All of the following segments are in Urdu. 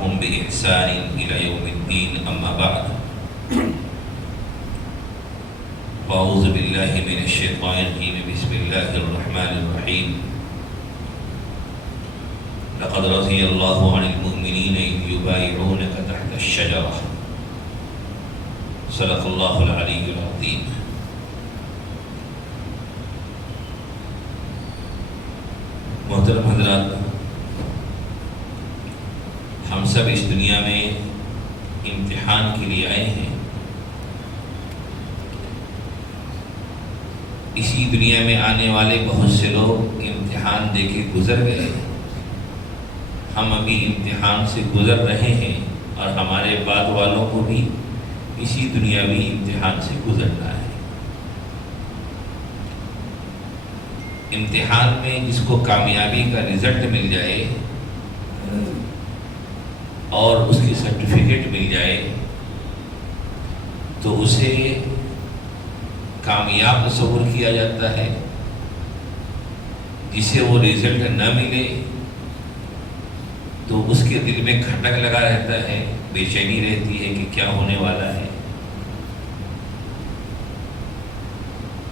تبعهم بإحسان إلى يوم الدين أما بعد فأعوذ بالله من الشيطان الرجيم بسم الله الرحمن الرحيم لقد رضي الله عن المؤمنين إذ يبايعونك تحت الشجرة صدق الله العلي العظيم. محترم حضرات، ہم سب اس دنیا میں امتحان کے لیے آئے ہیں. اسی دنیا میں آنے والے بہت سے لوگ امتحان دے کے گزر گئے. ہم ابھی امتحان سے گزر رہے ہیں اور ہمارے بعد والوں کو بھی اسی دنیاوی امتحان سے گزرنا ہے. امتحان میں جس کو کامیابی کا رزلٹ مل جائے اور اس کی سرٹیفکیٹ مل جائے تو اسے کامیاب تصور کیا جاتا ہے. جسے وہ رزلٹ نہ ملے تو اس کے دل میں کھٹک لگا رہتا ہے، بے چینی رہتی ہے کہ کیا ہونے والا ہے.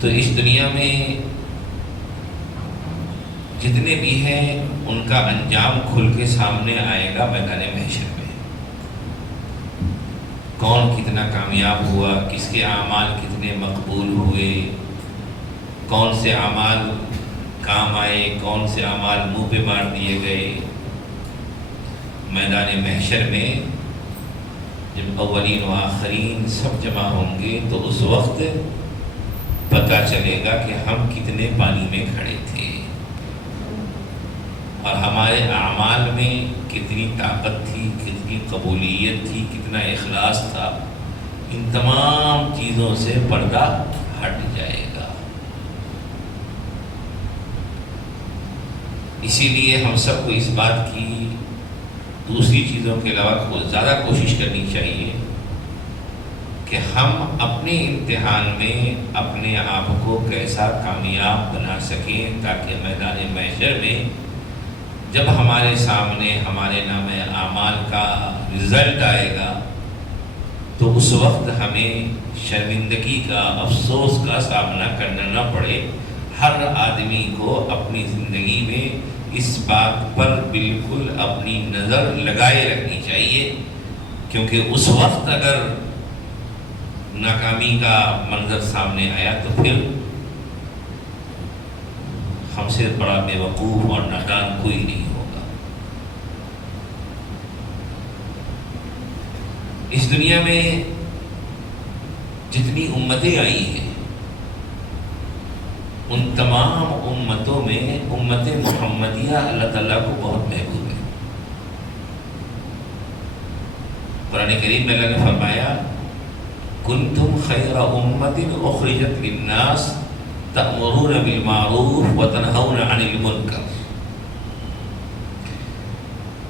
تو اس دنیا میں جتنے بھی ہیں ان کا انجام کھل کے سامنے آئے گا میدان محشر میں. کون کتنا کامیاب ہوا، کس کے اعمال کتنے مقبول ہوئے، کون سے اعمال کام آئے، کون سے اعمال منہ پہ مار دیے گئے. میدان محشر میں جب اولین و آخرین سب جمع ہوں گے تو اس وقت پتہ چلے گا کہ ہم کتنے پانی میں کھڑے تھے اور ہمارے اعمال میں کتنی طاقت تھی، کتنی قبولیت تھی، کتنا اخلاص تھا. ان تمام چیزوں سے پردہ ہٹ جائے گا. اسی لیے ہم سب کو اس بات کی دوسری چیزوں کے علاوہ زیادہ کوشش کرنی چاہیے کہ ہم اپنے امتحان میں اپنے آپ کو کیسا کامیاب بنا سکیں تاکہ میدان محشر میں جب ہمارے سامنے ہمارے نام اعمال کا رزلٹ آئے گا تو اس وقت ہمیں شرمندگی کا، افسوس کا سامنا کرنا نہ پڑے. ہر آدمی کو اپنی زندگی میں اس بات پر بالکل اپنی نظر لگائے رکھنی چاہیے، کیونکہ اس وقت اگر ناکامی کا منظر سامنے آیا تو پھر ہم سے بڑا بے وقوف اور نادان کوئی نہیں ہوگا. اس دنیا میں جتنی امتیں آئی ہیں ان تمام امتوں میں امت محمدیہ اللہ تعالیٰ کو بہت محبوب ہے. قرآن کریم میں اللہ نے فرمایا کنتم خیر امت اخرجت للناس تأمرون بالمعروف وتنہون عن المنکر،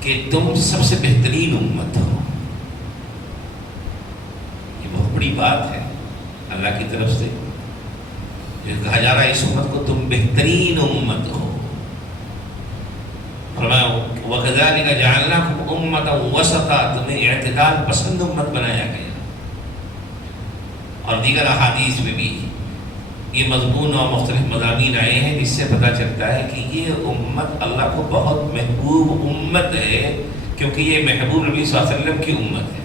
کہ تم سب سے بہترین امت ہو. یہ بہت بڑی بات ہے اللہ کی طرف سے کہا جا رہا ہے اس امت کو تم بہترین امت ہو. فرمایا وَكَذَلِكَ جَعَلْنَاكُمْ أُمَّةً وَسَطًا، تمہیں اعتدال پسند امت بنایا گیا. اور دیگر احادیث میں بھی یہ مضمون اور مختلف مضامین آئے ہیں جس سے پتہ چلتا ہے کہ یہ امت اللہ کو بہت محبوب امت ہے، کیونکہ یہ محبوب نبی صلی اللہ علیہ وسلم کی امت ہے.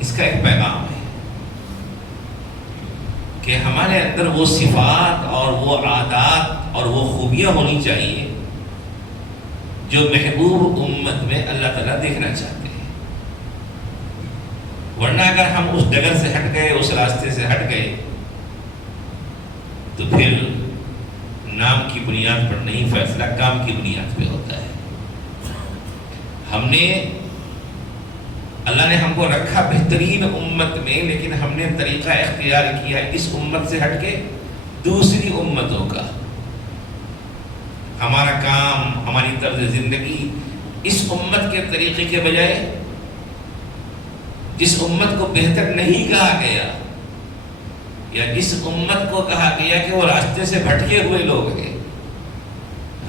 اس کا ایک پیغام ہے کہ ہمارے اندر وہ صفات اور وہ عادات اور وہ خوبیاں ہونی چاہیے جو محبوب امت میں اللہ تعالیٰ دیکھنا چاہتے ہیں. ورنہ اگر ہم اس ڈگر سے ہٹ گئے، اس راستے سے ہٹ گئے تو پھر نام کی بنیاد پر نہیں، فیصلہ کام کی بنیاد پہ ہوتا ہے. ہم نے اللہ نے ہم کو رکھا بہترین امت میں، لیکن ہم نے طریقہ اختیار کیا اس امت سے ہٹ کے دوسری امتوں کا. ہمارا کام، ہماری طرز زندگی اس امت کے طریقے کے بجائے جس امت کو بہتر نہیں کہا گیا یا جس امت کو کہا گیا کہ وہ راستے سے بھٹکے ہوئے لوگ ہیں،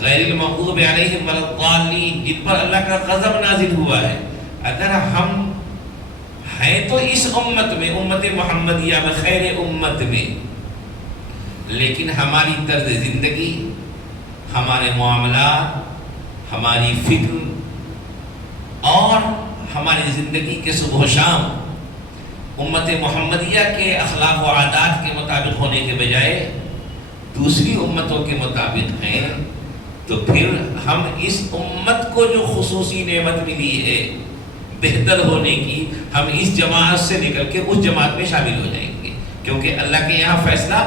غیر المغضوب علیہم ولا الضالین، جن پر اللہ کا غضب نازل ہوا ہے. اگر ہم ہیں تو اس امت میں، امت محمدیہ میں، خیر امت میں، لیکن ہماری طرز زندگی، ہمارے معاملات، ہماری فکر اور ہماری زندگی کے صبح و شام امت محمدیہ کے اخلاق و عادات کے مطابق ہونے کے بجائے دوسری امتوں کے مطابق ہیں، تو پھر ہم اس امت کو جو خصوصی نعمت ملی ہے بہتر ہونے کی، ہم اس جماعت سے نکل کے اس جماعت میں شامل ہو جائیں گے. کیونکہ اللہ کے یہاں فیصلہ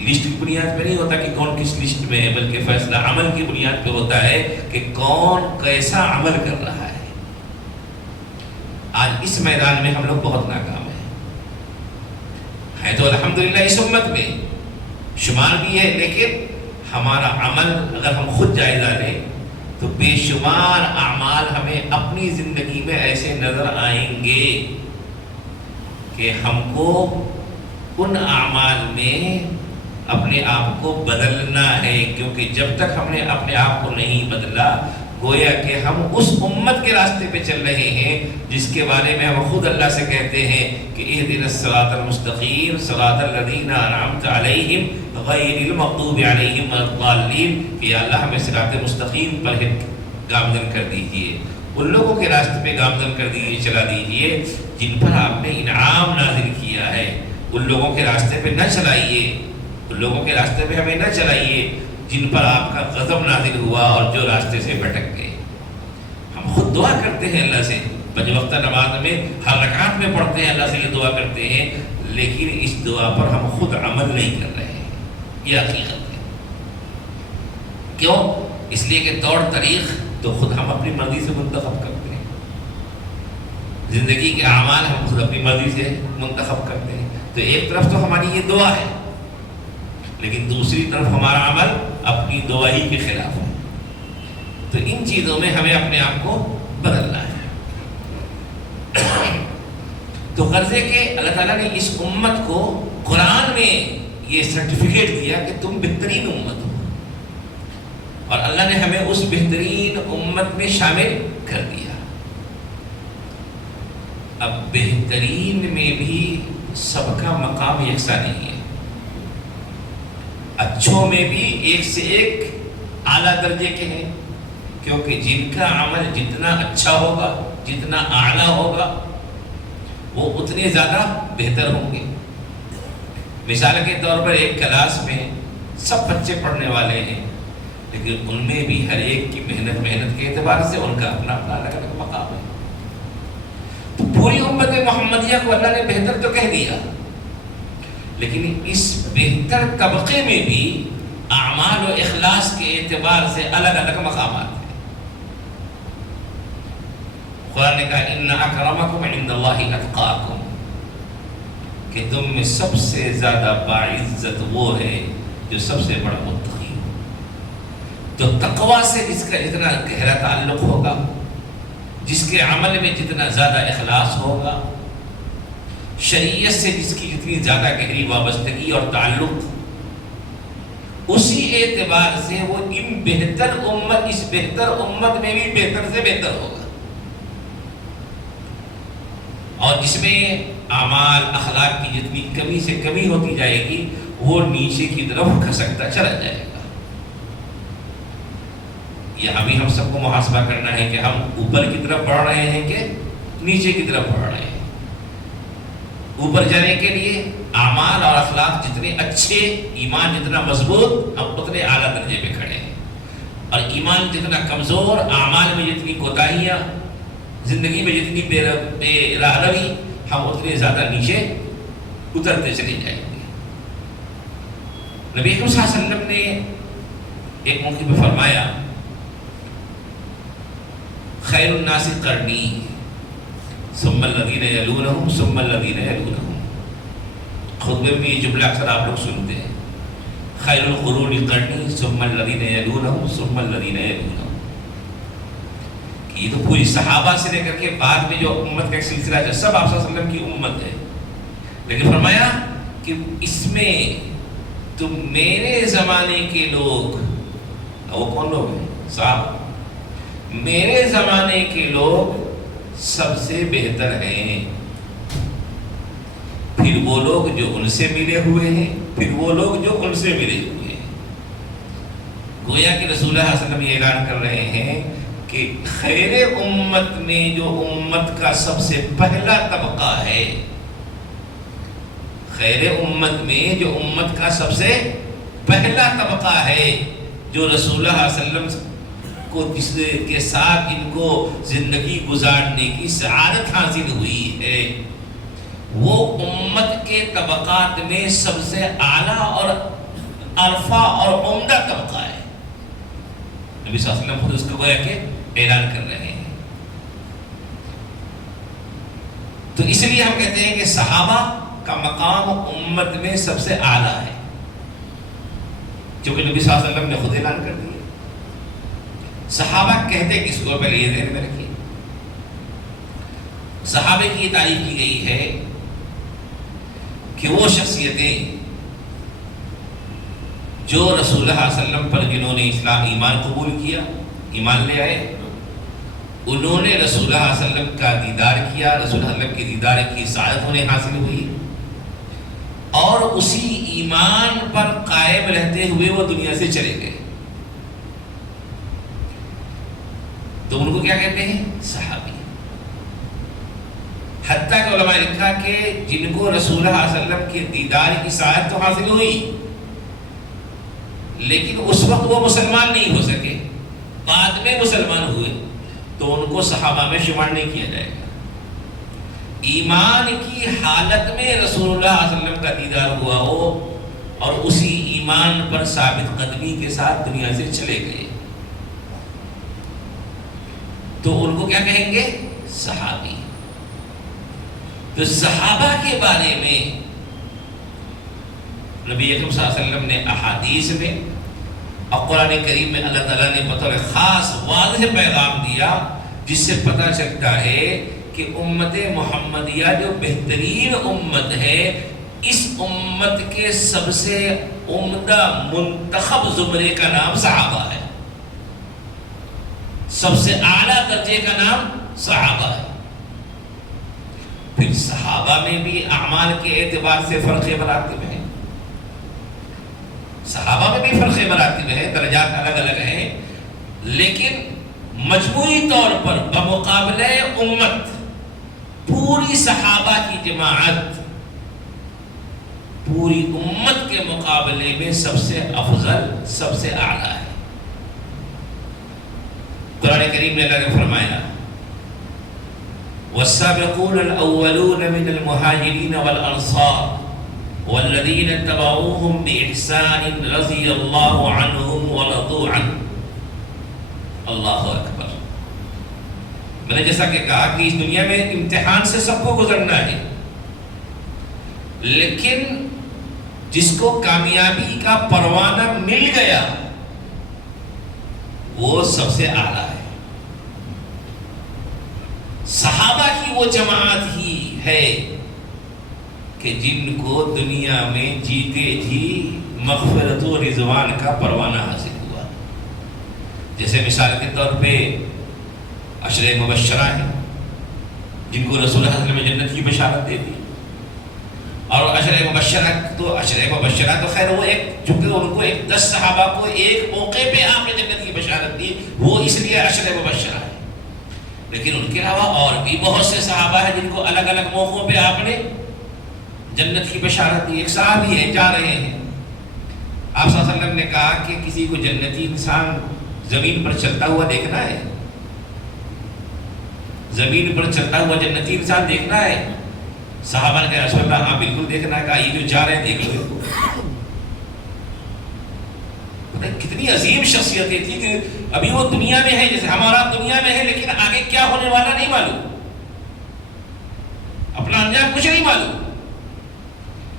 لسٹ کی بنیاد پہ نہیں ہوتا کہ کون کس لسٹ میں ہے، بلکہ فیصلہ عمل کی بنیاد پہ ہوتا ہے کہ کون کیسا عمل کر رہا ہے. آج اس میدان میں ہم لوگ بہت ناکام ہیں تو الحمدللہ اس امت میں شمار بھی ہے، لیکن ہمارا عمل اگر ہم خود جائزہ لیں تو بے شمار اعمال ہمیں اپنی زندگی میں ایسے نظر آئیں گے کہ ہم کو ان اعمال میں اپنے آپ کو بدلنا ہے. کیونکہ جب تک ہم نے اپنے آپ کو نہیں بدلا، گویا کہ ہم اس امت کے راستے پہ چل رہے ہیں جس کے بارے میں ہم خود اللہ سے کہتے ہیں کہ اہدنا الصراط المستقیم صراط الذین انعمت علیہم غیر المغضوب علیہم ولا الضالین، کہ یا اللہ ہمیں صراط مستقیم پر گامزن کر دیجئے، ان لوگوں کے راستے پہ گامزن کر دیجئے، چلا دیجئے جن پر آپ نے انعام نازل کیا ہے. ان لوگوں کے راستے پہ نہ چلائیے، ان لوگوں کے راستے پہ ہمیں نہ چلائیے جن پر آپ کا غضب نازل ہوا اور جو راستے سے بھٹک گئے. ہم خود دعا کرتے ہیں اللہ سے، پنج وقتہ نماز میں ہر رکعت میں پڑھتے ہیں، اللہ سے یہ دعا کرتے ہیں، لیکن اس دعا پر ہم خود عمل نہیں کر رہے ہیں. یہ حقیقت ہے. کیوں؟ اس لیے کہ طور طریق تو خود ہم اپنی مرضی سے منتخب کرتے ہیں، زندگی کے اعمال ہم خود اپنی مرضی سے منتخب کرتے ہیں. تو ایک طرف تو ہماری یہ دعا ہے، لیکن دوسری طرف ہمارا عمل اپنی دعا ہی کے خلاف ہے. تو ان چیزوں میں ہمیں اپنے آپ کو بدلنا ہے. تو غرض ہے کہ اللہ تعالیٰ نے اس امت کو قرآن میں یہ سرٹیفکیٹ دیا کہ تم بہترین امت ہو، اور اللہ نے ہمیں اس بہترین امت میں شامل کر دیا. اب بہترین میں بھی سب کا مقام یکساں نہیں ہے. اچھوں میں بھی ایک سے ایک اعلیٰ درجے کے ہیں، کیونکہ جن کا عمل جتنا اچھا ہوگا، جتنا اعلیٰ ہوگا، وہ اتنے زیادہ بہتر ہوں گے. مثال کے طور پر ایک کلاس میں سب بچے پڑھنے والے ہیں، لیکن ان میں بھی ہر ایک کی محنت کے اعتبار سے ان کا اپنا الگ الگ مقام ہے. تو پوری امت محمدیہ کو اللہ نے بہتر تو کہہ دیا، لیکن اس بہتر طبقے میں بھی اعمال و اخلاص کے اعتبار سے الگ الگ مقامات ہیں. قرآن نے کہا ان اکرمکم عند اللہ اتقاکم، کہ تم میں سب سے زیادہ باعزت وہ ہے جو سب سے بڑا متقی ہو. تو تقوی سے جس کا جتنا گہرا تعلق ہوگا، جس کے عمل میں جتنا زیادہ اخلاص ہوگا، شریعت سے جس کی جتنی زیادہ گہری وابستگی اور تعلق، اسی اعتبار سے وہ اس بہتر امت میں بھی بہتر سے بہتر ہوگا. اور جس میں اعمال اخلاق کی جتنی کمی سے کمی ہوتی جائے گی، وہ نیچے کی طرف کھسکتا چلا جائے گا. یہاں بھی ہم سب کو محاسبہ کرنا ہے کہ ہم اوپر کی طرف بڑھ رہے ہیں کہ نیچے کی طرف بڑھ رہے ہیں. اوپر جانے کے لیے اعمال اور اخلاق جتنے اچھے، ایمان جتنا مضبوط، ہم اتنے اعلیٰ درجے پہ کھڑے ہیں. اور ایمان جتنا کمزور، اعمال میں جتنی کوتاہیاں، زندگی میں جتنی بے روی، ہم اتنے زیادہ نیچے اترتے چلے جائیں گے. نبی اکرم صلی اللہ علیہ وسلم نے ایک موقع پہ فرمایا خیر الناس قرنی ثم الذین یلونہم ثم الذین یلونہم. خطبے میں یہ جملہ اکثر آپ لوگ سنتے ہیں، خیر القرون قرنی ثم الذین یلونہم ثم الذین یلونہم. یہ تو پوری صحابہ سے لے کر کے بعد میں جو امت کا ایک سلسلہ ہے، سب آپ صلی اللہ علیہ وسلم کی امت ہے. لیکن فرمایا کہ اس میں تم میرے زمانے کے لوگ وہ کون لوگ ہیں؟ صاحب میرے زمانے کے لوگ سب سے بہتر ہیں، پھر وہ لوگ جو ان سے ملے ہوئے ہیں، پھر وہ لوگ جو ان سے ملے ہوئے ہیں۔ گویا کہ رسول اللہ صلی اللہ علیہ وسلم یہ اعلان کر رہے ہیں کہ خیر امت میں جو امت کا سب سے پہلا طبقہ ہے، خیر امت میں جو امت کا سب سے پہلا طبقہ ہے، جو رسول اللہ صلی اللہ علیہ وسلم کو جس کے ساتھ ان کو زندگی گزارنے کی سعادت حاصل ہوئی ہے، وہ امت کے طبقات میں سب سے اعلیٰ اور ارفع اور عمدہ طبقہ ہے۔ نبی صلی اللہ علیہ وسلم خود اس کو گویا کہ اعلان کر رہے ہیں۔ تو اس لیے ہم کہتے ہیں کہ صحابہ کا مقام امت میں سب سے اعلیٰ ہے، کیونکہ نبی صلی اللہ علیہ وسلم نے خود اعلان کر دیا۔ صحابہ کہتے کس کو؟ پہلے یہ ذہن میں رکھیے، صحابہ کی یہ تعریف کی گئی ہے کہ وہ شخصیتیں جو رسول اللہ صلی اللہ علیہ وسلم پر جنہوں نے اسلام ایمان قبول کیا، ایمان لے آئے، انہوں نے رسول اللہ صلی اللہ علیہ وسلم کا دیدار کیا، رسول اللہ صلی اللہ علیہ وسلم کے دیدار کی سعادت انہیں حاصل ہوئی، اور اسی ایمان پر قائم رہتے ہوئے وہ دنیا سے چلے گئے، تو ان کو کیا کہتے ہیں؟ صحابی۔ حتیٰ کہ علماء نے لکھا کہ جن کو رسول اللہ صلی اللہ علیہ وسلم کے دیدار کی سعادت تو حاصل ہوئی، لیکن اس وقت وہ مسلمان نہیں ہو سکے، بعد میں مسلمان ہوئے، تو ان کو صحابہ میں شمار نہیں کیا جائے گا۔ ایمان کی حالت میں رسول اللہ صلی اللہ علیہ وسلم کا دیدار ہوا ہو اور اسی ایمان پر ثابت قدمی کے ساتھ دنیا سے چلے گئے، تو ان کو کیا کہیں گے؟ صحابی۔ تو صحابہ کے بارے میں نبی اکرم صلی اللہ علیہ وسلم نے احادیث میں اور قرآن کریم میں اللہ تعالیٰ نے بطور خاص واضح پیغام دیا، جس سے پتہ چلتا ہے کہ امت محمدیہ جو بہترین امت ہے، اس امت کے سب سے عمدہ منتخب زمرے کا نام صحابہ ہے، سب سے اعلیٰ درجے کا نام صحابہ ہے۔ پھر صحابہ میں بھی اعمال کے اعتبار سے فرق مراتب ہیں، صحابہ میں بھی فرق مراتب ہیں، درجات الگ الگ ہیں، لیکن مجموعی طور پر بمقابلہ امت پوری صحابہ کی جماعت پوری امت کے مقابلے میں سب سے افضل، سب سے اعلیٰ ہے۔ قرآن کریم نے اللہ نے فرمایا والسابقون الأولون من المهاجرين والأنصار والذين اتبعوهم بإحسان رضي الله عنهم ورضوا عنه۔ اللہ اکبر۔ میں نے جیسا کہ کہا کہ اس دنیا میں امتحان سے سب کو گزرنا ہے، لیکن جس کو کامیابی کا پروانہ مل گیا وہ سب سے اعلیٰ ہے۔ صحابہ کی وہ جماعت ہی ہے کہ جن کو دنیا میں جیتے جی مغفرت و رضوان کا پروانہ حاصل ہوا، جیسے مثال کے طور پہ عشرہ مبشرہ ہیں جن کو رسول اللہ صلی اللہ علیہ وسلم نے جنت کی بشارت دے دی، اور عشرہ مبشرہ تو خیر وہ ایک، چونکہ ان کو 10 صحابہ کو ایک موقع پہ آپ نے جنت کی بشارت دی، وہ اس لیے عشرہ مبشرہ ہے، لیکن ان کے علاوہ اور بھی بہت سے صحابہ ہیں جن کو الگ الگ موقعوں پہ آپ نے جنت کی بشارت دی۔ ایک صحابی ہے، جا رہے ہیں، آپ صلی اللہ علیہ وسلم نے کہا کہ کسی کو جنتی انسان زمین پر چلتا ہوا دیکھنا ہے، زمین پر چلتا ہوا جنتی انسان دیکھنا ہے؟ صحابہ نے کہا رسول اللہ ہاں بالکل دیکھنا ہے۔ کہا یہ جو جا رہے ہیں دیکھ لو، کتنی عظیم شخصیتیں تھی کہ ابھی وہ دنیا میں ہے، جیسے ہمارا دنیا میں ہے، لیکن آگے کیا ہونے والا نہیں معلوم، اپنا انجام کچھ نہیں معلوم،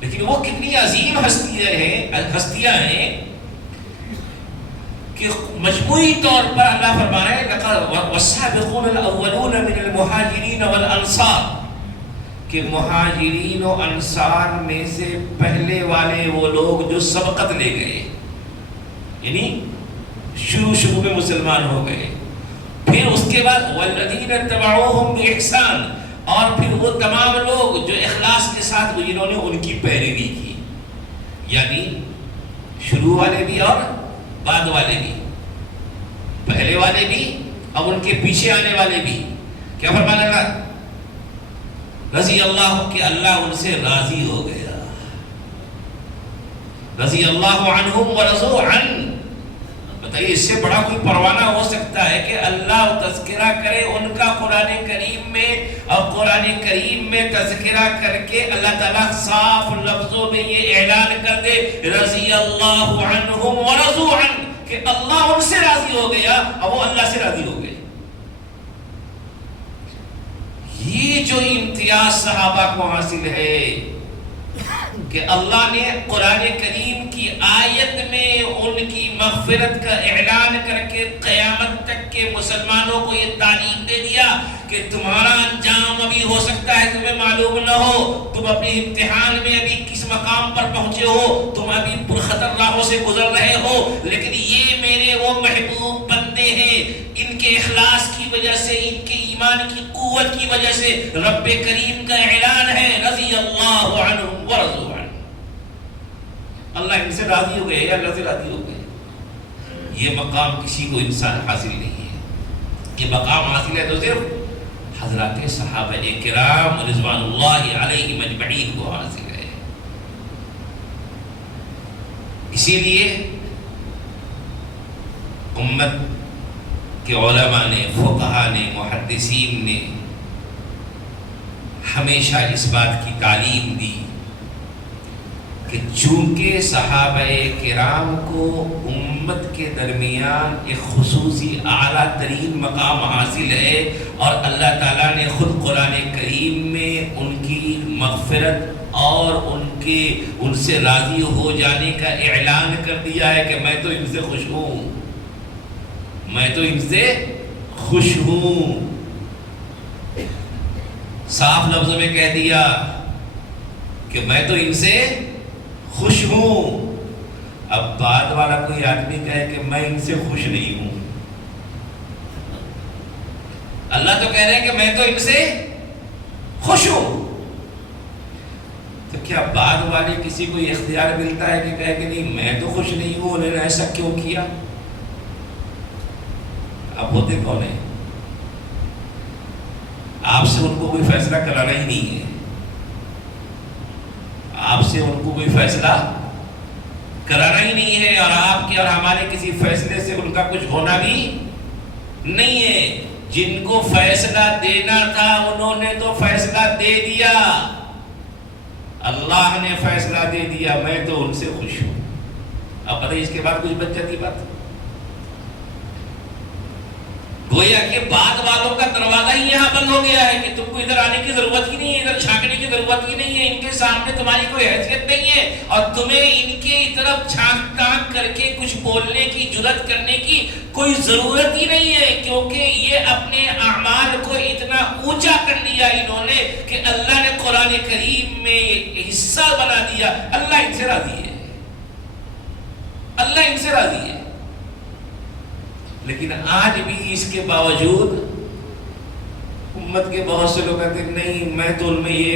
لیکن وہ کتنی عظیم ہستیاں ہیں کہ مجموعی طور پر اللہ فرما رہے ہیں والسابقون الاولون من المہاجرین والانصار، کہ مہاجرین و انصار میں سے پہلے والے وہ لوگ جو سبقت لے گئے، یعنی شروع میں مسلمان ہو گئے. پھر اس کے بعد والذین اتبعوہم بإحسان، اور پھر وہ تمام لوگ جو اخلاص کے ساتھ جنہوں نے ان کی پیروی کی، یعنی شروع والے بھی اور بعد والے بھی، پہلے والے بھی اور ان کے پیچھے آنے والے بھی. کیا فرمانا تھا؟ رضی اللہ، کہ اللہ ان سے راضی ہو گیا. رضی اللہ عنہم ورضوا عنہ. بتائیے اس سے بڑا کوئی پروانہ ہو سکتا ہے کہ اللہ تذکرہ کرے ان کا قرآن کریم میں، اور قرآن کریم میں تذکرہ کر کے اللہ تعالیٰ صاف لفظوں میں یہ اعلان کر دے رضی اللہ عنہم ورضوا عنہ، کہ اللہ ان سے راضی ہو گیا اور وہ اللہ سے راضی ہو گئے. یہ جو امتیاز صحابہ کو حاصل ہے کہ اللہ نے قرآن کریم کی آیت میں ان کی مغفرت کا اعلان کر کے قیامت تک کے مسلمانوں کو یہ تعلیم دے دیا کہ تمہارا انجام ابھی ہو سکتا ہے تمہیں معلوم نہ ہو، تم اپنے امتحان میں ابھی کس مقام پر پہنچے ہو، تم ابھی پرخطر راہوں سے گزر رہے ہو، لیکن یہ میرے وہ محبوب بندے ہیں، ان کے اخلاص کی وجہ سے، ان کے ایمان کی قوت کی وجہ سے رب کریم کا اعلان ہے رضی اللہ عنہم ورضوا عنہ. اللہ ان سے راضی ہو گئے یا اللہ سے راضی ہو گئے. یہ مقام کسی کو انسان حاصل نہیں ہے. یہ مقام حاصل ہے تو صرف حضرات صحابہ کرام رضوان اللہ علیہم اجمعین کو حاصل ہے. اسی لیے امت کے علماء نے، فقہاء نے، محدثین نے ہمیشہ اس بات کی تعلیم دی کہ چونکہ صحابہ کرام کو امت کے درمیان ایک خصوصی اعلیٰ ترین مقام حاصل ہے، اور اللہ تعالیٰ نے خود قرآن کریم میں ان کی مغفرت اور ان سے راضی ہو جانے کا اعلان کر دیا ہے کہ میں تو ان سے خوش ہوں، میں تو ان سے خوش ہوں. صاف لفظوں میں کہہ دیا کہ میں تو ان سے خوش ہوں. اب بعد والا کوئی آدمی کہے کہ میں ان سے خوش نہیں ہوں. اللہ تو کہہ رہے ہیں کہ میں تو ان سے خوش ہوں. تو کیا بعد والے کسی کو یہ اختیار ملتا ہے کہ کہے کہ نہیں میں تو خوش نہیں ہوں، انہوں نے ایسا کیوں کیا؟ اب ہوتے کون ہیں؟ آپ سے ان کو کوئی فیصلہ کرانا ہی نہیں ہے. آپ سے ان کو کوئی فیصلہ کرانا ہی نہیں ہے، اور آپ کے اور ہمارے کسی فیصلے سے ان کا کچھ ہونا بھی نہیں ہے. جن کو فیصلہ دینا تھا انہوں نے تو فیصلہ دے دیا. اللہ نے فیصلہ دے دیا، میں تو ان سے خوش ہوں. اب پتہ اس کے بعد کچھ بچ جاتی بات. گویا کہ بعد والوں کا دروازہ ہی یہاں بند ہو گیا ہے کہ تم کو ادھر آنے کی ضرورت ہی نہیں ہے، ادھر جھانکنے کی ضرورت ہی نہیں ہے. ان کے سامنے تمہاری کوئی حیثیت نہیں ہے، اور تمہیں ان کے طرف جھانک تاک کر کے کچھ بولنے کی، جرأت کرنے کی کوئی ضرورت ہی نہیں ہے، کیونکہ یہ اپنے اعمال کو اتنا اونچا کر لیا انہوں نے کہ اللہ نے قرآن کریم میں حصہ بنا دیا. اللہ ان سے راضی ہے، اللہ ان سے راضی ہے. لیکن آج بھی اس کے باوجود امت کے بہت سے لوگ کہتے ہیں نہیں میں تو ان میں یہ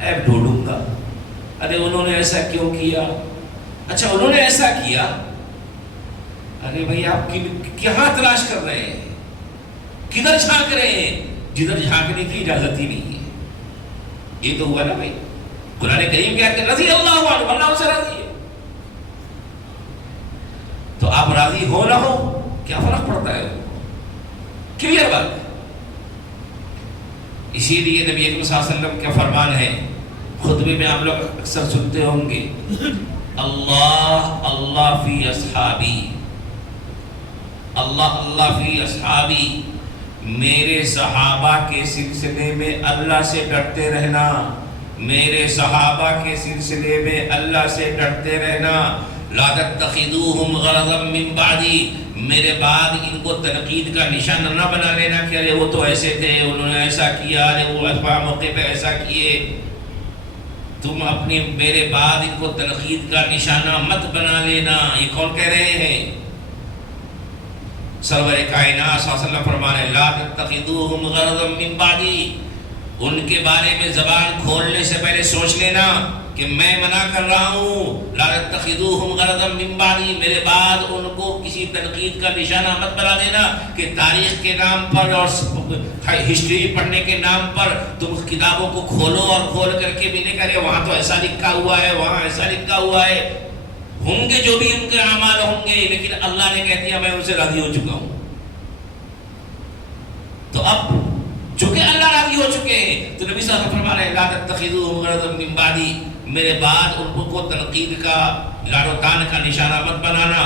عیب ڈھونڈوں گا. ارے انہوں نے ایسا کیوں کیا؟ اچھا انہوں نے ایسا کیا، ارے بھائی آپ کہاں تلاش کر رہے ہیں، کدھر جھانک رہے ہیں؟ جدھر جھانکنے کی اجازت ہی نہیں ہے. یہ تو ہوا نا بھائی، قرآن کریم کہتے ہیں رضی اللہ عنہ، اللہ ان سے راضی ہے. تو آپ راضی ہو نہ ہو کیا فرق پڑتا ہے؟ کلیئر بات ہے. اسی لیے نبی اکرم صلی اللہ علیہ وسلم کا فرمان ہے، خطبے میں آپ لوگ اکثر سنتے ہوں گے، اللہ اللہ فی اصحابی، اللہ اللہ فی اصحابی، میرے صحابہ کے سلسلے میں اللہ سے ڈرتے رہنا، میرے صحابہ کے سلسلے میں اللہ سے ڈرتے رہنا. لا تتخذوهم غرضا من بعدی، میرے بعد ان کو تنقید کا نشانہ نہ بنا لینا کہ ارے وہ تو ایسے تھے، انہوں نے ایسا کیا، ارے وہ اسبا موقع پہ ایسا کیے. تم اپنے میرے بعد ان کو تنقید کا نشانہ مت بنا لینا. یہ کون کہہ رہے ہیں؟ سرور کائنات صلی اللہ علیہ وسلم فرمانے لا تتخذوہم غرضا من بعدی، ان کے بارے میں زبان کھولنے سے پہلے سوچ لینا کہ میں منع کر رہا ہوں، لا تتخذوہم غرضا من بعدی، میرے بعد ان کو کسی تنقید کا نشانہ مت بنا دینا کہ تاریخ کے نام پر اور ہسٹری پڑھنے کے نام پر تم کتابوں کو کھولو اور کھول کر کے بھی نہیں کرے وہاں تو ایسا لکھا ہوا ہے، وہاں ایسا لکھا ہوا ہے، ہوں گے جو بھی ان کے اعمال ہوں گے، لیکن اللہ نے کہہ دیا میں ان سے راضی ہو چکا ہوں۔ تو اب چونکہ اللہ راضی ہو چکے ہیں تو نبی صلی اللہ علیہ وسلم فرما رہے ہیں لا تتخذوہم غرضا من بعدی، میرے بعد ان کو تنقید کا لاڑ و تان کا نشانہ مت بنانا،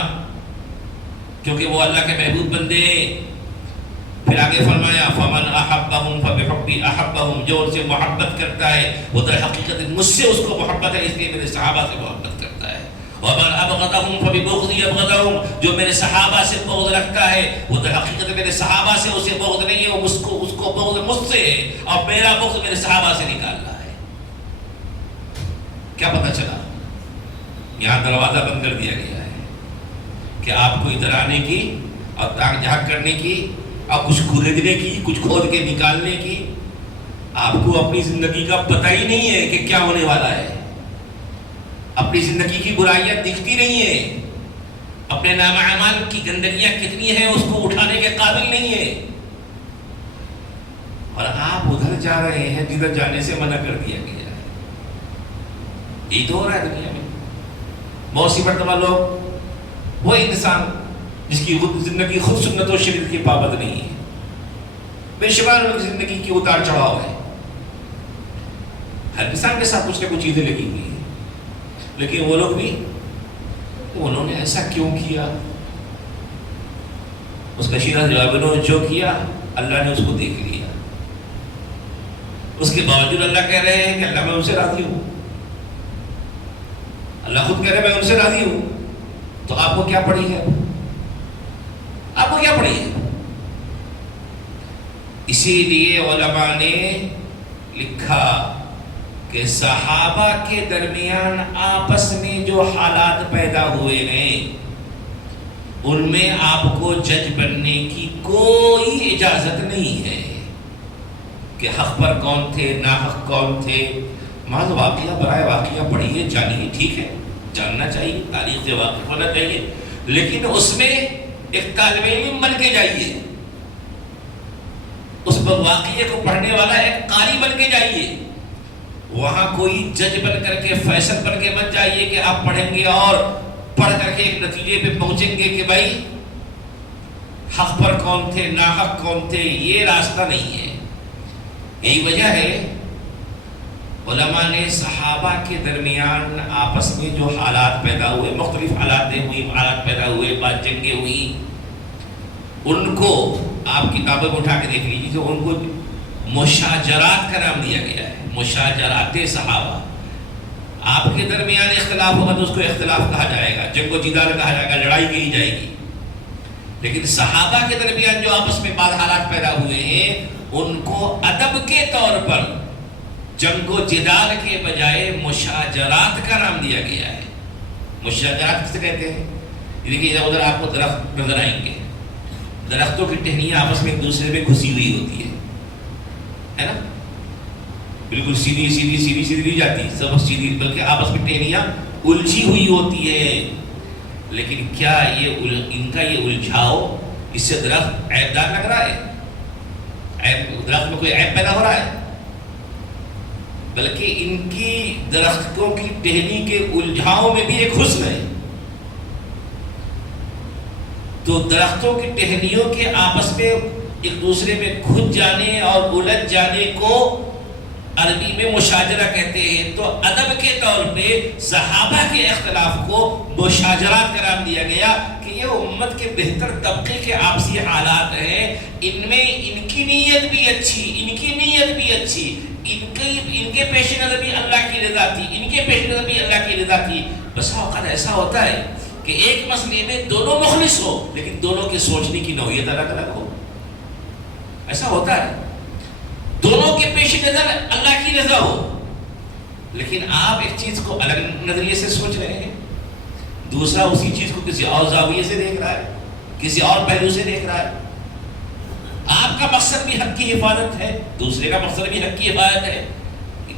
کیونکہ وہ اللہ کے محبوب بندے ہیں۔ پھر آگے فرمایا فمن احبہم فبحبی احبہم، جو ان سے محبت کرتا ہے وہ در حقیقت مجھ سے اس کو محبت ہے، اس لیے میرے صحابہ سے محبت کرتا ہے۔ ومن ابغضہم فببغضی ابغضہم، جو میرے صحابہ سے بغض رکھتا ہے وہ در حقیقت میرے صحابہ سے اسے بغض نہیں ہے، وہ اس کو بغض مجھ سے ہے، اور میرا بغض میرے صحابہ سے نکال رہا ہے۔ کیا پتہ چلا؟ یہاں دروازہ بند کر دیا گیا ہے کہ آپ کو ادھر آنے کی اور تاک جھاک کرنے کی اور کچھ خریدنے کی، کچھ کھود کے نکالنے کی۔ آپ کو اپنی زندگی کا پتہ ہی نہیں ہے کہ کیا ہونے والا ہے، اپنی زندگی کی برائیاں دکھتی نہیں ہیں، اپنے نام اعمال کی گندگیاں کتنی ہیں اس کو اٹھانے کے قابل نہیں ہے، اور آپ ادھر جا رہے ہیں جدھر جانے سے منع کر دیا گیا ہے۔ یہی تو ہو رہا ہے دنیا میں۔ بہت سی مرتبہ لوگ، وہ انسان جس کی زندگی خود سنت و شریعت کی پابند نہیں ہے، بے شمار لوگ زندگی کی اتار چڑھاؤ ہے، ہر انسان کے ساتھ کچھ نہ کچھ چیزیں لگی ہوئی ہیں، لیکن وہ لوگ بھی انہوں نے ایسا کیوں کیا، اس کا شیرہ جواب انہوں نے جو کیا اللہ نے اس کو دیکھ لیا، اس کے باوجود اللہ کہہ رہے ہیں کہ اللہ میں ان سے راضی ہوں، اللہ خود کہہ رہے ہیں میں ان سے راضی ہوں، تو آپ کو کیا پڑی ہے؟ آپ کو کیا پڑی ہے؟ اسی لیے علماء نے لکھا کہ صحابہ کے درمیان آپس میں جو حالات پیدا ہوئے ہیں ان میں آپ کو جج بننے کی کوئی اجازت نہیں ہے کہ حق پر کون تھے، ناحق کون تھے۔ محض واقعہ برائے واقعہ پڑھیے، جانیے، ٹھیک ہے، جاننا چاہیے، تاریخ سے واقف ہونا چاہیے، لیکن اس میں ایک طالب علم بن کے جائیے، اس واقعے کو پڑھنے والا ایک قاری بن کے جائیے، وہاں کوئی جج بن کر کے فیصل بن کے مت جائیے کہ آپ پڑھیں گے اور پڑھ کر کے ایک نتیجے پہ پہنچیں گے کہ بھائی حق پر کون تھے، ناحق کون تھے۔ یہ راستہ نہیں ہے۔ یہی وجہ ہے علماء نے صحابہ کے درمیان آپس میں جو حالات پیدا ہوئے، مختلف حالات پیدا ہوئے، بات جنگیں ہوئی، ان کو آپ کتابیں اٹھا کے دیکھ لیجیے، جو ان کو مشاجرات کا نام دیا گیا ہے، مشاجرات صحابہ۔ آپ کے درمیان اختلاف ہوگا تو اس کو اختلاف کہا جائے گا، جنگ و جدال کہا جائے گا، لڑائی کی جائے گی، لیکن صحابہ کے درمیان جو آپس میں بعض حالات پیدا ہوئے ہیں ان کو ادب کے طور پر جنگ و جدال کے بجائے مشاجرات کا نام دیا گیا ہے۔ مشاجرات کسے کہتے ہیں؟ دیکھیے ادھر آپ کو درخت نظر آئیں گے، درختوں کی ٹہنیاں آپس میں ایک دوسرے میں گھسی ہوئی ہوتی ہے نا، بالکل سیدھی سیدھی سیدھی سیدھی نہیں جاتی، سب سیدھی، بلکہ آپس میں ٹہنیاں الجھی ہوئی ہوتی ہے، لیکن کیا ان کا یہ الجھاؤ اس سے درخت عیب دار لگ رہا ہے؟ درخت میں کوئی عیب پیدا ہو رہا ہے؟ بلکہ ان کی درختوں کی ٹہنی کے الجھاؤ میں بھی ایک حسن ہے۔ تو درختوں کی ٹہنیوں کے آپس میں ایک دوسرے میں گھس جانے اور الجھ جانے کو عربی میں مشاجرہ کہتے ہیں۔ تو ادب کے طور پہ صحابہ کے اختلاف کو مشاجرات کا نام دیا گیا کہ یہ امت کے بہتر طبقے کے آپسی حالات ہیں، ان میں ان کی نیت بھی اچھی، ان کی نیت بھی اچھی، ان کے پیش نظر بھی اللہ کی رضا تھی، ان کے پیش نظر بھی اللہ کی رضا تھی۔ بس اوقات ایسا ہوتا ہے کہ ایک مسئلے میں دونوں مخلص ہو لیکن دونوں کے سوچنے کی نوعیت الگ الگ ہو، ایسا ہوتا ہے، دونوں کے پیش نظر اللہ کی رضا ہو لیکن آپ ایک چیز کو الگ نظریے سے سوچ رہے ہیں، دوسرا اسی چیز کو کسی اور زاویے سے دیکھ رہا ہے۔ کسی اور پہلو سے دیکھ رہا ہے. آپ کا مقصد بھی حق کی حفاظت ہے, دوسرے کا مقصد بھی حق کی حفاظت ہے.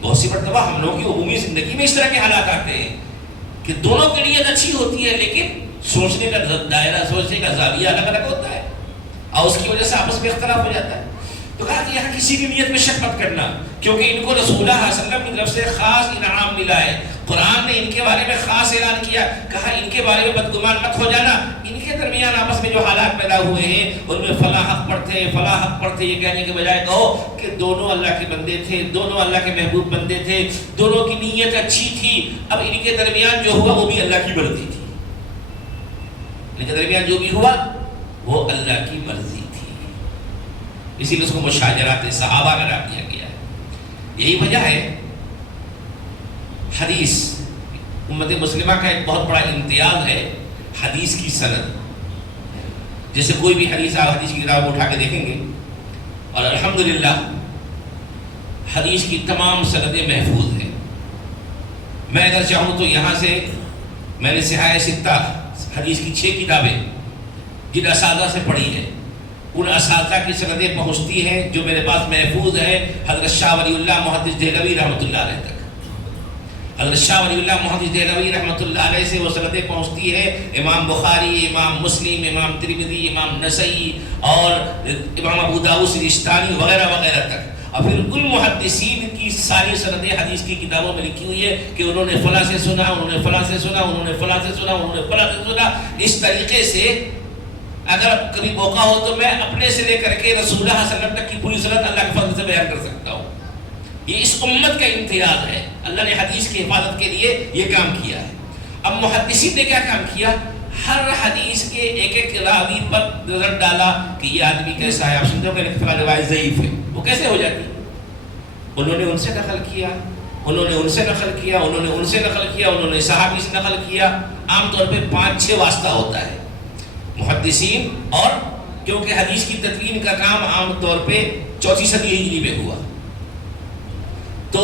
بہت سی مرتبہ ہم لوگوں کی عمومی زندگی میں اس طرح کے حالات آتے ہیں کہ دونوں کی نیت اچھی ہوتی ہے لیکن سوچنے کا دائرہ, سوچنے کا زاویہ الگ الگ ہوتا ہے اور اس کی وجہ سے آپس میں اختلاف ہو جاتا ہے. تو کہا کہ یہاں کسی کی نیت میں شک مت کرنا, کیونکہ ان کو رسول اللہ صلی اللہ علیہ وسلم کی طرف سے خاص انعام ملا ہے. قرآن نے ان کے بارے میں خاص اعلان کیا, کہا ان کے بارے میں بدگمان مت ہو جانا. ان کے درمیان آپس میں جو حالات پیدا ہوئے ہیں ان میں فلاں حق پر تھے, فلاں حق پر تھے, یہ کہنے کے بجائے کہو کہ دونوں اللہ کے بندے تھے, دونوں اللہ کے محبوب بندے تھے, دونوں کی نیت اچھی تھی. اب ان کے درمیان جو ہوا وہ بھی اللہ کی مرضی تھی. ان کے درمیان جو بھی ہوا وہ اللہ کی مرضی تھی. اسی لیے اس کو مشاجرات صحابہ قرار دیا گیا ہے. یہی وجہ ہے حدیث امت مسلمہ کا ایک بہت بڑا امتیاز ہے حدیث کی سند. جیسے کوئی بھی حدیث آپ حدیث کی کتاب اٹھا کے دیکھیں گے اور الحمدللہ حدیث کی تمام سندیں محفوظ ہیں. میں اگر چاہوں تو یہاں سے میں نے صحاح ستہ حدیث کی 6 کتابیں جن اساتذہ سے پڑھی ہیں, ان اساتذہ کی سندیں پہنچتی ہیں جو میرے پاس محفوظ ہے حضرت شاہ ولی اللہ محدث دہلوی رحمۃ اللہ علیہ تک. حضرت شاہ ولی اللہ محدث دہلوی رحمۃ اللہ علیہ سے وہ سندیں پہنچتی ہے امام بخاری, امام مسلم, امام ترمذی, امام نسائی اور امام ابو داؤد سجستانی وغیرہ وغیرہ تک. اور پھر ان محدثین کی ساری سندیں حدیث کی کتابوں میں لکھی ہوئی ہے کہ انہوں نے فلاں سے سنا, انہوں نے فلاں سے سنا, انہوں نے فلاں سے سنا, انہوں نے فلاں سے سنا. اس طریقے سے اگر کبھی موقع ہو تو میں اپنے سے لے کر کے رسول اللہ صلی اللہ علیہ وسلم تک کی پوری سند اللہ کے فضل سے بیان کر سکتا ہوں. یہ اس امت کا امتیاز ہے. اللہ نے حدیث کی حفاظت کے لیے یہ کام کیا ہے. اب محدثین نے کیا کام کیا, ہر حدیث کے ایک ایک راوی پر نظر ڈالا کہ یہ آدمی کیسا ہے. آپ سنتے ہو کہ فلاں روایت ضعیف ہے, وہ کیسے ہو جاتی؟ انہوں نے ان سے نقل کیا, انہوں نے ان سے نقل کیا, انہوں نے ان سے نقل کیا, انہوں نے صحابی سے نقل کیا. عام طور پہ 5-6 واسطہ ہوتا ہے محدثین, اور کیونکہ حدیث کی تدوین کا کام عام طور پہ 4 صدی ہجری میں ہوا تو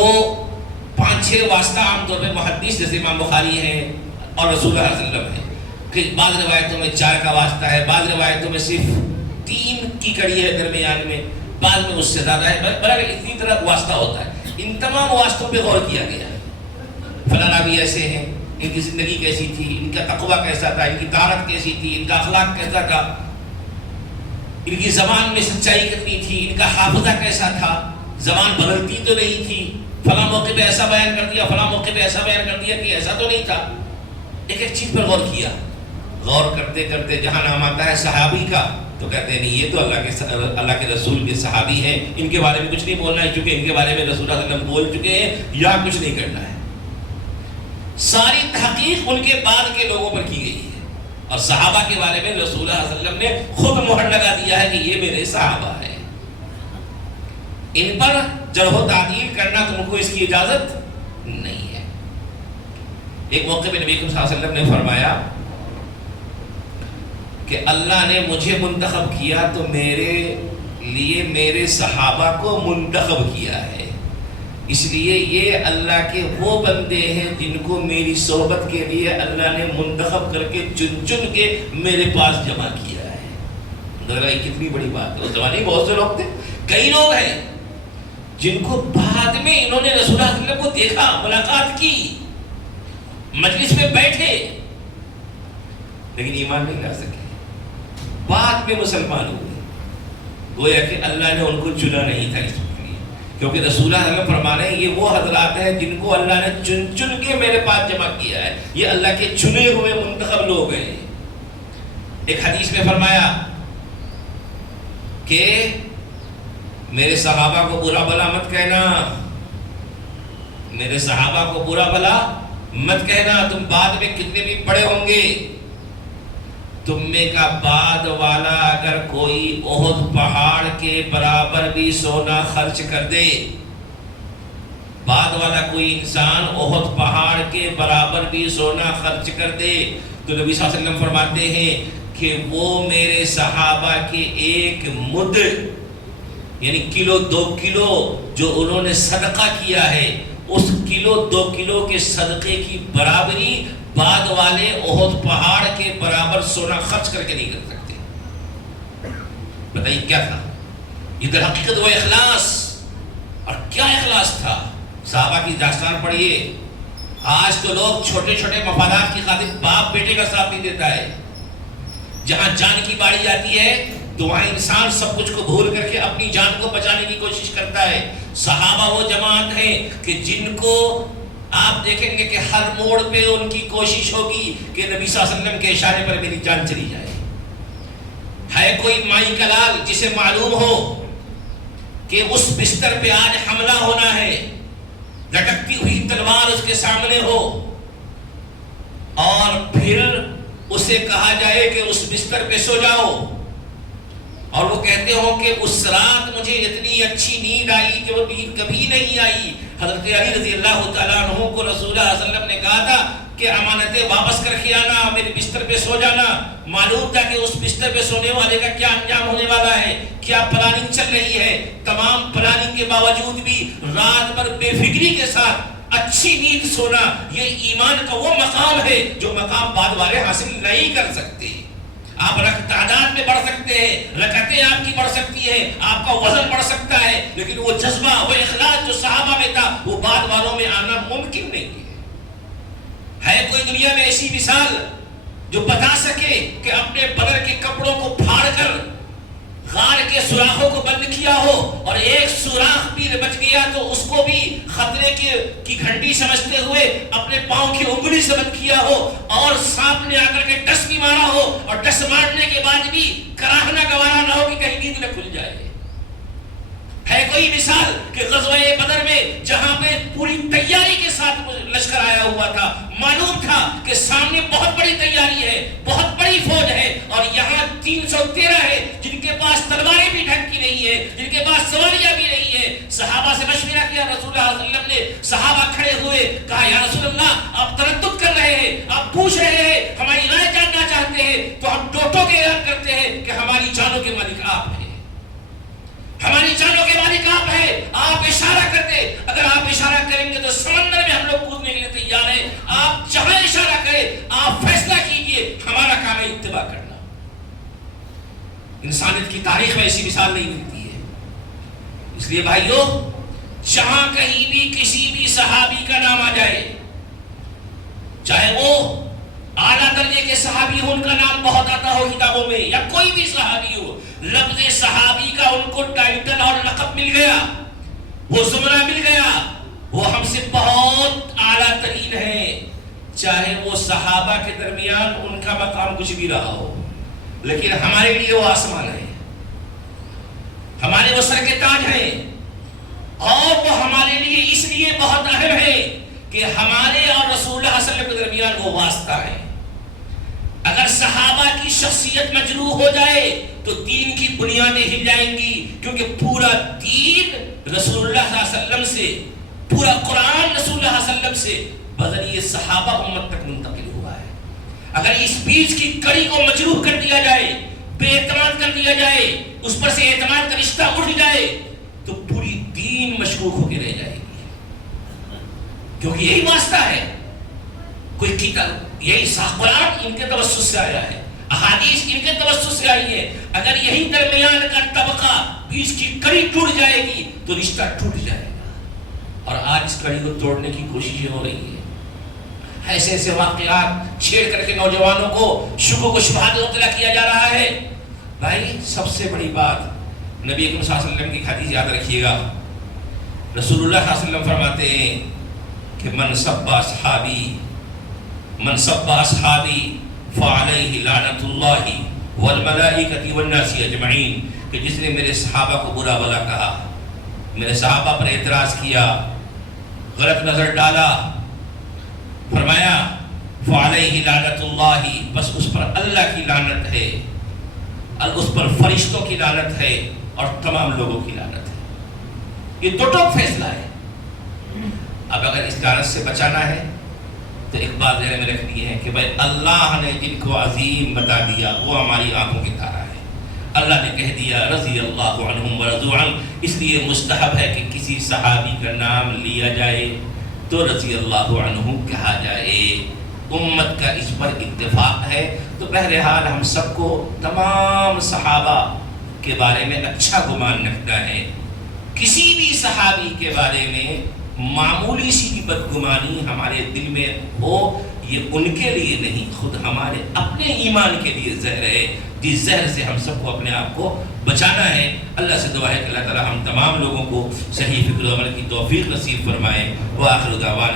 5-6 واسطہ عام طور پہ محدث جیسے امام بخاری ہیں اور رسول اللہ صلی اللہ علیہ وسلم ہے کہ بعض روایتوں میں 4 کا واسطہ ہے, بعض روایتوں میں صرف 3 کی کڑی ہے درمیان میں, بعض میں اس سے زیادہ ہے. برابر اتنی طرح واسطہ ہوتا ہے. ان تمام واسطوں پہ غور کیا گیا ہے. فلاں راوی ایسے ہیں, ان کی زندگی کیسی تھی, ان کا تقویٰ کیسا تھا, ان کی طہارت کیسی تھی, ان کا اخلاق کیسا تھا, ان کی زبان میں سچائی کتنی تھی, ان کا حافظہ کیسا تھا, زبان بدلتی تو نہیں تھی, فلاں موقع پہ ایسا بیان کر دیا, فلاں موقع پہ ایسا بیان کر دیا کہ ایسا تو نہیں تھا. ایک ایک چیز پر غور کیا. غور کرتے کرتے جہاں نام آتا ہے صحابی کا تو کہتے ہیں نہیں یہ تو اللہ کے رسول کے صحابی ہیں, ان کے بارے میں کچھ نہیں بولنا ہے کیونکہ ان کے بارے میں رسول اللہ صلی اللہ علیہ وسلم بول چکے ہیں, یا کچھ نہیں کرنا ہے. ساری تحقیق ان کے بعد کے لوگوں پر کی گئی ہے اور صحابہ کے بارے میں رسول اللہ صلی اللہ علیہ وسلم نے خود مہر لگا دیا ہے کہ یہ میرے صحابہ ہیں. ان پر جرح و تعدیل کرنا تم کو اس کی اجازت نہیں ہے. ایک موقع پہ نبی صلی اللہ علیہ وسلم نے فرمایا کہ اللہ نے مجھے منتخب کیا تو میرے لیے میرے صحابہ کو منتخب کیا ہے, اس لیے یہ اللہ کے وہ بندے ہیں جن کو میری صحبت کے لیے اللہ نے منتخب کر کے چن چن کے میرے پاس جمع کیا ہے. ذرا یہ کتنی بڑی بات ہے. اس زمانے میں بہت سے لوگ تھے, کئی لوگ ہیں جن کو بعد میں انہوں نے رسول اللہ صلی اللہ علیہ وسلم کو دیکھا, ملاقات کی, مجلس میں بیٹھے, لیکن ایمان نہیں لا سکے, بعد میں مسلمان ہوئے. گویا کہ اللہ نے ان کو چنا نہیں تھا اس کے لیے, کیونکہ رسول اللہ صلی اللہ علیہ وسلم فرما رہے ہیں یہ وہ حضرات ہیں جن کو اللہ نے چن چن کے میرے پاس جمع کیا ہے, یہ اللہ کے چنے ہوئے منتخب لوگ ہیں. ایک حدیث میں فرمایا کہ میرے صحابہ کو برا بھلا مت کہنا, میرے صحابہ کو برا بھلا مت کہنا, تم بعد میں کتنے بھی بڑے ہوں گے, تم میں کا بعد والا اگر کوئی احد پہاڑ کے برابر بھی سونا خرچ کر دے, بعد والا کوئی انسان احد پہاڑ کے برابر بھی سونا خرچ کر دے تو نبی صلی اللہ علیہ وسلم فرماتے ہیں کہ وہ میرے صحابہ کے ایک مد یعنی کلو 2 کلو جو انہوں نے صدقہ کیا ہے, اس کلو 2 کلو کے صدقے کی برابری بعد والے احد پہاڑ کے برابر سونا خرچ کر کے نہیں کر سکتے. بتائیے کیا تھا؟ یہ در حقیقت وہ اخلاص، اور کیا اخلاص تھا؟ صحابہ کی داستان پڑھیے. آج تو لوگ چھوٹے چھوٹے مفادات کی خاطر باپ بیٹے کا ساتھ نہیں دیتا ہے. جہاں جان کی باری آتی ہے تو وہاں انسان سب کچھ کو بھول کر کے اپنی جان کو بچانے کی کوشش کرتا ہے. صحابہ وہ جماعت ہیں کہ جن کو آپ دیکھیں گے کہ ہر موڑ پہ ان کی کوشش ہوگی کہ نبی صلی اللہ علیہ وسلم کے اشارے پر میری جان چلی جائے. ہے کوئی مائی کا لال جسے معلوم ہو کہ اس بستر پہ آج حملہ ہونا ہے، لٹکتی ہوئی تلوار اس کے سامنے ہو، اور پھر اسے کہا جائے کہ اس بستر پہ سو جاؤ، اور وہ کہتے ہو کہ اس رات مجھے اتنی اچھی نیند آئی کہ وہ نیند کبھی نہیں آئی. حضرت علی رضی اللہ تعالیٰ عنہ کو رسول اللہ صلی اللہ علیہ وسلم نے کہا تھا کہ امانتیں واپس کر کے آنا، میرے بستر پہ سو جانا. معلوم تھا کہ اس بستر پہ سونے والے کا کیا انجام ہونے والا ہے، کیا پلاننگ چل رہی ہے. تمام پلاننگ کے باوجود بھی رات بھر بے فکری کے ساتھ اچھی نیند سونا، یہ ایمان کا وہ مقام ہے جو مقام بعد والے حاصل نہیں کر سکتے. آپ تعداد میں بڑھ سکتے ہیں، رکعتیں آپ کی بڑھ سکتی ہیں، آپ کا وزن بڑھ سکتا ہے، لیکن وہ جذبہ، وہ اخلاص جو صحابہ میں تھا وہ بعد والوں میں آنا ممکن نہیں ہے. ہے کوئی دنیا میں ایسی مثال جو بتا سکے کہ اپنے بدن کے کپڑوں کو پھاڑ کر غار کے سوراخوں کو بند کیا ہو، اور ایک سوراخ بھی بچ گیا تو اس کو بھی خطرے کی گھنٹی سمجھتے ہوئے اپنے پاؤں کی انگلی سے بند کیا ہو، اور سانپ نے آ کر کے ڈس بھی مارا ہو، اور ڈس مارنے کے بعد بھی کراہنا گوارا نہ ہو کہ کہیں نیند نہ کھل جائے؟ ہے کوئی مثال کہ غزوہ بدر میں جہاں پہ پوری تیاری کے ساتھ لشکر آیا ہوا تھا، معلوم تھا کہ سامنے بہت بڑی تیاری ہے، بہت بڑی فوج ہے، اور یہاں 313 ہے جن کے پاس تلواریں بھی ڈھنگ کی نہیں ہے، جن کے پاس سواریاں بھی نہیں ہے. صحابہ سے مشورہ کیا رسول اللہ صلی اللہ علیہ وسلم نے. صحابہ کھڑے ہوئے، کہا یا رسول اللہ آپ تردد کر رہے ہیں، آپ پوچھ رہے ہیں، ہماری رائے جاننا چاہتے ہیں، تو ہم ٹوٹو کے اعلان کرتے ہیں کہ ہماری جانوں کے مالک آپ ہیں، ہماری جانوں کے مالک آپ ہیں. آپ اشارہ کرتے، اگر آپ اشارہ کریں گے تو سمندر میں ہم لوگ کودنے کے لیے تیار ہیں. آپ جہاں اشارہ کریں آپ فیصلہ کیجئے، ہمارا کام ہے اتباع کرنا. انسانیت کی تاریخ میں ایسی مثال نہیں ملتی ہے. اس لیے بھائیو، جہاں کہیں بھی کسی بھی صحابی کا نام آ جائے، چاہے وہ اعلیٰ درجے کے صحابی ہو، ان کا نام بہت آتا ہو کتابوں میں، یا کوئی بھی صحابی ہو، لفظ صحابی کا ان کو ٹائٹل اور لقب مل گیا، وہ زمرہ مل گیا، وہ ہم سے بہت اعلیٰ ترین ہے. چاہے وہ صحابہ کے درمیان ان کا مقام کچھ بھی رہا ہو، لیکن ہمارے لیے وہ آسمان ہے، ہمارے وہ سر کے تاج ہیں، اور وہ ہمارے لیے اس لیے بہت اہم ہے کہ ہمارے اور رسول اللہ صلی اللہ علیہ وسلم کے درمیان وہ واسطہ ہے. اگر صحابہ کی شخصیت مجروح ہو جائے تو دین کی بنیادیں ہل جائیں گی، کیونکہ پورا دین رسول اللہ صلی اللہ علیہ وسلم سے، پورا قرآن رسول اللہ صلی اللہ علیہ وسلم سے بذریعہ صحابہ امت تک منتقل ہوا ہے. اگر اس بیچ کی کڑی کو مجروح کر دیا جائے، بے اعتماد کر دیا جائے، اس پر سے اعتماد کا رشتہ اٹھ جائے، تو پوری دین مشکوک ہو کے رہ جائے گی. کیونکہ یہی واسطہ ہے. کوئی کتاب، یہی قرآن ان کے توسط سے آیا ہے، احادیث ان کے توسط سے آئی ہے. اگر یہی درمیان کا طبقہ، بیچ کی کڑی ٹوٹ جائے گی تو رشتہ ٹوٹ جائے گا. اور آج اس کڑی کو توڑنے کی کوششیں ہو رہی ہیں. ایسے ایسے واقعات چھیڑ کر کے نوجوانوں کو شکوک و شبہات مبتلا کیا جا رہا ہے. بھائی سب سے بڑی بات، نبی اکرم صلی اللہ علیہ وسلم کی حدیث یاد رکھیے گا. رسول اللہ صلی اللہ علیہ وسلم فرماتے ہیں کہ من سب اصحابی فعلیہ لعنت اللہ والملائکۃ والناس اجمعین، کہ جس نے میرے صحابہ کو برا بھلا کہا، میرے صحابہ پر اعتراض کیا، غلط نظر ڈالا، فرمایا فعلیہ لعنت اللہ، بس اس پر اللہ کی لعنت ہے، اس پر فرشتوں کی لعنت ہے، اور تمام لوگوں کی لعنت ہے. یہ دو ٹوک فیصلہ ہے. اب اگر اس لعنت سے بچانا ہے تو ایک بات ذہن میں رکھنی ہے کہ بھائی اللہ نے جن کو عظیم بتا دیا وہ ہماری آنکھوں کی طرح ہے. اللہ نے کہہ دیا رضی اللہ عنہم ورضوا عنہ، اس لیے مستحب ہے کہ کسی صحابی کا نام لیا جائے تو رضی اللہ عنہ کہا جائے. امت کا اس پر اتفاق ہے. تو بہرحال ہم سب کو تمام صحابہ کے بارے میں اچھا گمان رکھتا ہے، کسی بھی صحابی کے بارے میں معمولی سی بھی بدگمانی ہمارے دل میں ہو، یہ ان کے لیے نہیں، خود ہمارے اپنے ایمان کے لیے زہر ہے، جس زہر سے ہم سب کو اپنے آپ کو بچانا ہے۔ اللہ سے دعا ہے کہ اللہ تعالی ہم تمام لوگوں کو صحیح فکر و عمل کی توفیق نصیب فرمائے۔ وآخر دعوانا